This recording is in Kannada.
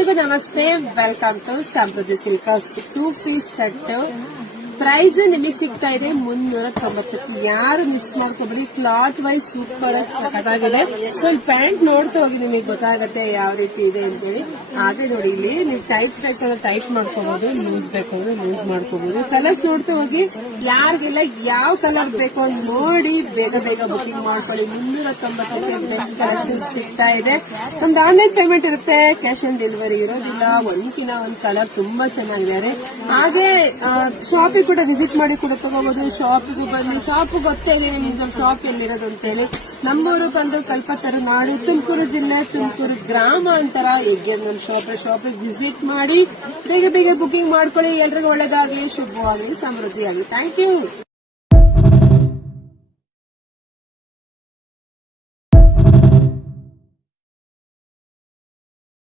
ಎಲ್ರಿಗೂ ನಮಸ್ತೆ. Welcome to Samruddhi silkers. 2 piece set price ನಿಮಗೆ ಸಿಗ್ತಾ ಇದೆ 390. ಯಾರು ಮಿಸ್ ಮಾಡ್ಕೊಬೇಡಿ. ಕ್ಲಾತ್ ವೈಸ್ ಸೂಪರ್ ಆಗಿ ಸಖತ್ತಾಗಿದೆ. ಸೊ ಇಲ್ಲಿ ಪ್ಯಾಂಟ್ ನೋಡ್ತಾ ಹೋಗಿ ನಿಮಗೆ ಗೊತ್ತಾಗತ್ತೆ ಯಾವ ರೀತಿ ಇದೆ ಅಂತೇಳಿ. ಹಾಗೆ ನೋಡಿ, ಇಲ್ಲಿ ನೀವು ಟೈಟ್ ಬೇಕಂದ್ರೆ ಟೈಟ್ ಮಾಡ್ಕೋಬಹುದು, ಲೂಸ್ ಬೇಕಂದ್ರೆ ಲೂಸ್ ಮಾಡ್ಕೋಬಹುದು. ಕಲರ್ಸ್ ನೋಡ್ತಾ ಹೋಗಿ. ಯಾರಿಗೆಲ್ಲ ಯಾವ ಕಲರ್ ಬೇಕೋ ನೋಡಿ ಬೇಗ ಬೇಗ ಬುಕಿಂಗ್ ಮಾಡ್ಕೊಳ್ಳಿ. 390ಕ್ಕೆ ಬೆಸ್ಟ್ ಕಲೆಕ್ಷನ್ ಸಿಗ್ತಾ ಇದೆ. ನಮ್ದು ಆನ್ಲೈನ್ ಪೇಮೆಂಟ್ ಇರುತ್ತೆ, ಕ್ಯಾಶ್ ಆನ್ ಡೆಲಿವರಿ ಇರೋದಿಲ್ಲ. ಒಂದ್ಕಿನ ಒಂದ್ ಕಲರ್ ತುಂಬಾ ಚೆನ್ನಾಗಿದೆ. ಹಾಗೆ ಶಾಪಿಗೆ ಕೂಡ ವಿಸಿಟ್ ಮಾಡಿ ಕೂಡ ತಗೋಬಹುದು. ಶಾಪಿಗೆ ಬನ್ನಿ. ಶಾಪ್ ಗೊತ್ತೇ ಇದೆ ನಿಮ್ಗೆ ಶಾಪ್ ಎಲ್ಲಿರೋದು ಅಂತೇಳಿ. ನಮ್ಮೂರು ಬಂದು ಕಲ್ಪತರು ನಾಡು, ತುಮಕೂರು ಜಿಲ್ಲೆ, ತುಮಕೂರು ಗ್ರಾಮಾಂತರ. ನಮ್ಮ ಶಾಪಿಗೆ ವಿಸಿಟ್ ಮಾಡಿ ಬೇಗ ಬೇಗ ಬುಕಿಂಗ್ ಮಾಡ್ಕೊಳ್ಳಿ. ಎಲ್ರಿಗೂ ಒಳ್ಳೇದಾಗ್ಲಿ, ಶುಭವಾಗ್ಲಿ, ಸಮೃದ್ಧಿಯಾಗಲಿ. Thank you.